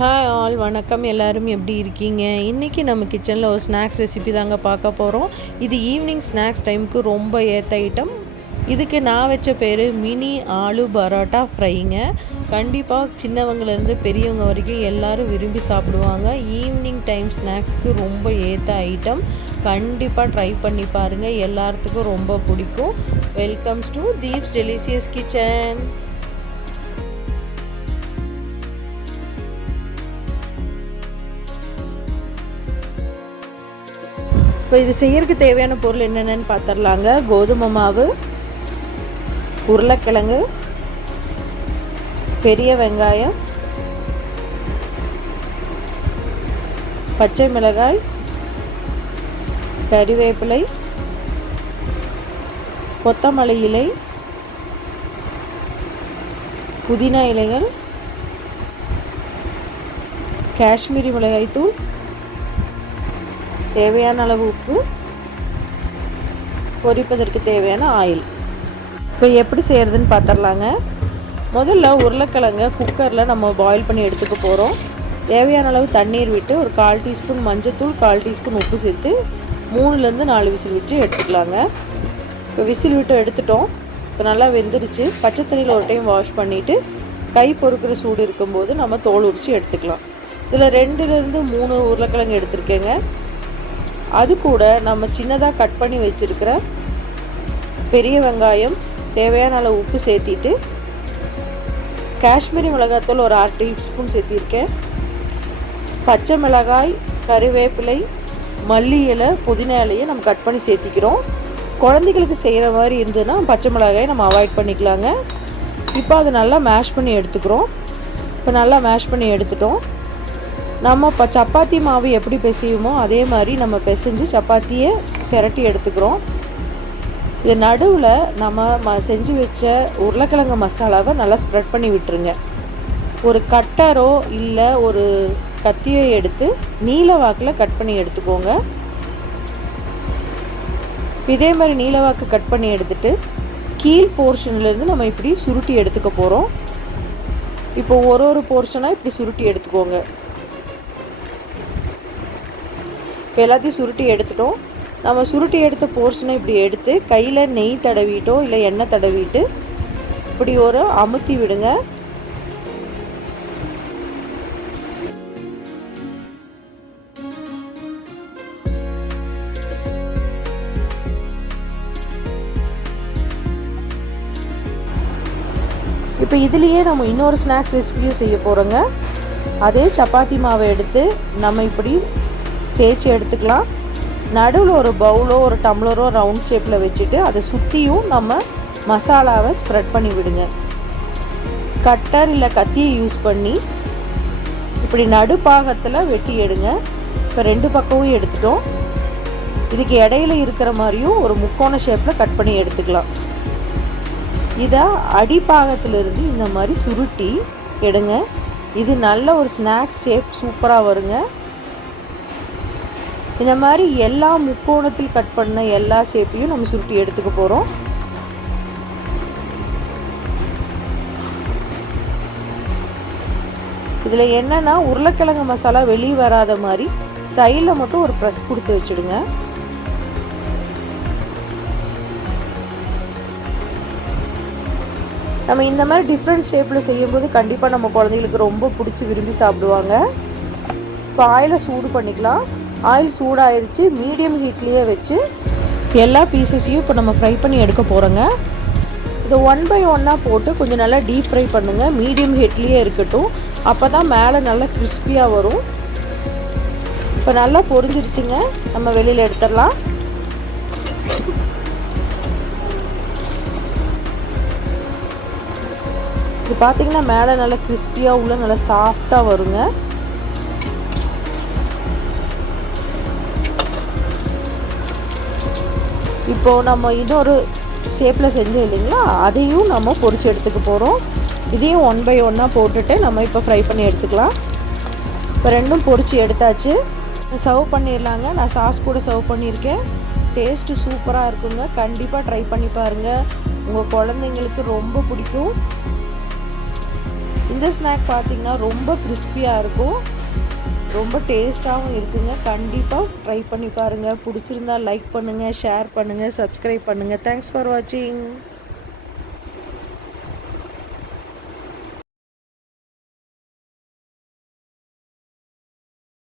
Hi all, வணக்கம். எல்லோரும் எப்படி இருக்கீங்க? இன்றைக்கி நம்ம கிச்சனில் ஒரு ஸ்நாக்ஸ் ரெசிபி தாங்க பார்க்க போகிறோம். இது ஈவினிங் ஸ்நாக்ஸ் டைமுக்கு ரொம்ப ஏற்ற ஐட்டம். இதுக்கு நான் வச்ச பேர் மினி ஆலு பரோட்டா ஃப்ரைங்க. கண்டிப்பாக சின்னவங்கலேருந்து பெரியவங்க வரைக்கும் எல்லோரும் விரும்பி சாப்பிடுவாங்க. ஈவினிங் டைம் ஸ்நாக்ஸ்க்கு ரொம்ப ஏற்ற ஐட்டம். கண்டிப்பாக ட்ரை பண்ணி பாருங்கள், எல்லாத்துக்கும் ரொம்ப பிடிக்கும். Welcomes to Deep's delicious kitchen. இப்போ இது செய்யறதுக்கு தேவையான பொருள் என்னென்னு பார்த்துடலாங்க. கோதுமை மாவு, உருளைக்கிழங்கு, பெரிய வெங்காயம், பச்சை மிளகாய், கறிவேப்பிலை, கொத்தமல்லி இலை, புதினா இலைகள், காஷ்மீரி மிளகாய்த்தூள், தேவையான அளவு உப்பு, பொரிப்பதற்கு தேவையான ஆயில். இப்போ எப்படி செய்கிறதுன்னு பார்த்துடலாங்க. முதல்ல உருளைக்கிழங்க குக்கரில் நம்ம பாயில் பண்ணி எடுத்துக்க போகிறோம். தேவையான அளவு தண்ணீர் விட்டு ஒரு 1/4 டீஸ்பூன் மஞ்சத்தூள், 1/4 டீஸ்பூன் உப்பு சேர்த்து 3லேருந்து 4 விசில் வச்சு எடுத்துக்கலாங்க. இப்போ விசில் விட்டு எடுத்துட்டோம். இப்போ நல்லா வெந்துருச்சு. பச்சை தண்ணியில் ஒரு டைம் வாஷ் பண்ணிவிட்டு கை பொறுக்கிற சூடு இருக்கும்போது நம்ம தோல் உரித்து எடுத்துக்கலாம். இதில் 2லேருந்து 3 உருளைக்கிழங்கு எடுத்துருக்கேங்க. அது கூட நம்ம சின்னதாக கட் பண்ணி வச்சுருக்கிற பெரிய வெங்காயம், தேவையான அளவு உப்பு சேர்த்திட்டு காஷ்மீரி மிளகாய்த்தூள் ஒரு 1/2 டீஸ்பூன் சேர்த்திருக்கேன். பச்சை மிளகாய், கறிவேப்பிலை, மல்லி இலை, புதினா இலையை நம்ம கட் பண்ணி சேர்த்திக்கிறோம். குழந்தைகளுக்கு செய்கிற மாதிரி இருந்ததுன்னா பச்சை மிளகாயை நம்ம அவாய்ட் பண்ணிக்கலாங்க. இப்போ அதை நல்லா மேஷ் பண்ணி எடுத்துக்கிறோம். இப்போ நல்லா மேஷ் பண்ணி எடுத்துட்டோம். நம்ம இப்போ சப்பாத்தி மாவு எப்படி பிசையுமோ அதே மாதிரி நம்ம பிசைஞ்சு சப்பாத்தியை திரட்டி எடுத்துக்கிறோம். இது நடுவில் நம்ம செஞ்சு வச்ச உருளைக்கிழங்கு மசாலாவை நல்லா ஸ்ப்ரெட் பண்ணி விட்டுருங்க. ஒரு கட்டரோ இல்லை ஒரு கத்தியை எடுத்து நீல வாக்கில் கட் பண்ணி எடுத்துக்கோங்க. இதே மாதிரி நீல வாக்கு கட் பண்ணி எடுத்துட்டு கீழ் போர்ஷன்லேருந்து நம்ம இப்படி சுருட்டி எடுத்துக்க போகிறோம். இப்போ ஒரு போர்ஷனாக இப்படி சுருட்டி எடுத்துக்கோங்க. இப்போ எல்லாத்தையும் சுருட்டி எடுத்துட்டோம். நம்ம சுருட்டி எடுத்த போர்ஷனை இப்படி எடுத்து கையில் நெய் தடவிட்டோ இல்லை எண்ணெய் தடவிட்டு இப்படி ஒரு அமுத்தி விடுங்க. இப்போ இதுலேயே நம்ம இன்னொரு ஸ்நாக்ஸ் ரெசிபியும் செய்ய போகிறோங்க. அதே சப்பாத்தி மாவை எடுத்து நம்ம இப்படி தேய்ச்சி எடுத்துக்கலாம். நடுவில் ஒரு பவுலோ ஒரு டம்ளரோ ரவுண்ட் ஷேப்பில் வச்சுட்டு அதை சுற்றியும் நம்ம மசாலாவை ஸ்ப்ரெட் பண்ணி விடுங்க. கட்டர் இல்லை கத்தியை யூஸ் பண்ணி இப்படி நடுப்பாகத்தில் வெட்டி எடுங்க. இப்போ 2 பக்கமும் எடுத்துட்டோம். இதுக்கு இடையில இருக்கிற மாதிரியும் ஒரு முக்கோண ஷேப்பில் கட் பண்ணி எடுத்துக்கலாம். இதை அடிப்பாகத்திலிருந்து இந்த மாதிரி சுருட்டி எடுங்க. இது நல்ல ஒரு ஸ்நாக்ஸ் ஷேப் சூப்பராக வருங்க. இந்த மாதிரி எல்லா முக்கோணத்தில் கட் பண்ண எல்லா ஷேப்பையும் நம்ம சுருட்டி எடுத்துக்க போகிறோம். இதில் என்னென்னா உருளைக்கிழங்கு மசாலா வெளியே வராத மாதிரி சைடில் மட்டும் ஒரு ப்ரெஸ் கொடுத்து வச்சுடுங்க. நம்ம இந்த மாதிரி டிஃப்ரெண்ட் ஷேப்பில் செய்யும்போது கண்டிப்பாக நம்ம குழந்தைங்களுக்கு ரொம்ப பிடிச்சி விரும்பி சாப்பிடுவாங்க. இப்போ ஆயிலை சூடு பண்ணிக்கலாம். ஆயில் சூடாயிருச்சு. மீடியம் ஹீட்லேயே வச்சு எல்லா பீசஸையும் இப்போ நம்ம ஃப்ரை பண்ணி எடுக்க போகிறோங்க. இதை 1 by 1 போட்டு கொஞ்சம் நல்லா டீப் ஃப்ரை பண்ணுங்கள். மீடியம் ஹீட்லேயே இருக்கட்டும். அப்போ தான் மேலே நல்லா கிறிஸ்பியாக வரும். இப்போ நல்லா பொரிஞ்சிருச்சுங்க. நம்ம வெளியில் எடுத்துடலாம். இது பார்த்திங்கன்னா மேலே நல்லா கிறிஸ்பியாக உள்ள நல்லா சாஃப்டாக வருங்க. இப்போது நம்ம இன்னொரு ஷேப்பில் செஞ்சோம் இல்லைங்களா, அதையும் நம்ம பொரிச்சு எடுத்துக்க போகிறோம். இதையும் 1 by 1 போட்டுட்டு நம்ம இப்போ ஃப்ரை பண்ணி எடுத்துக்கலாம். இப்போ 2ம் பொரிச்சு எடுத்தாச்சு. சர்வ் பண்ணிடலாங்க. நான் சாஸ் கூட சர்வ் பண்ணியிருக்கேன். டேஸ்ட்டு சூப்பராக இருக்குங்க. கண்டிப்பாக ட்ரை பண்ணி பாருங்கள். உங்கள் குழந்தைங்களுக்கு ரொம்ப பிடிக்கும். இந்த ஸ்நாக் பார்த்திங்கன்னா ரொம்ப கிறிஸ்பியாக இருக்கும், ரொம்ப டேஸ்ட்டாகவும் இருக்குங்க. கண்டிப்பாக ட்ரை பண்ணி பாருங்கள். பிடிச்சிருந்தா லைக் பண்ணுங்கள், ஷேர் பண்ணுங்கள், சப்ஸ்கிரைப் பண்ணுங்கள். தேங்க்ஸ் ஃபார் வாட்சிங்.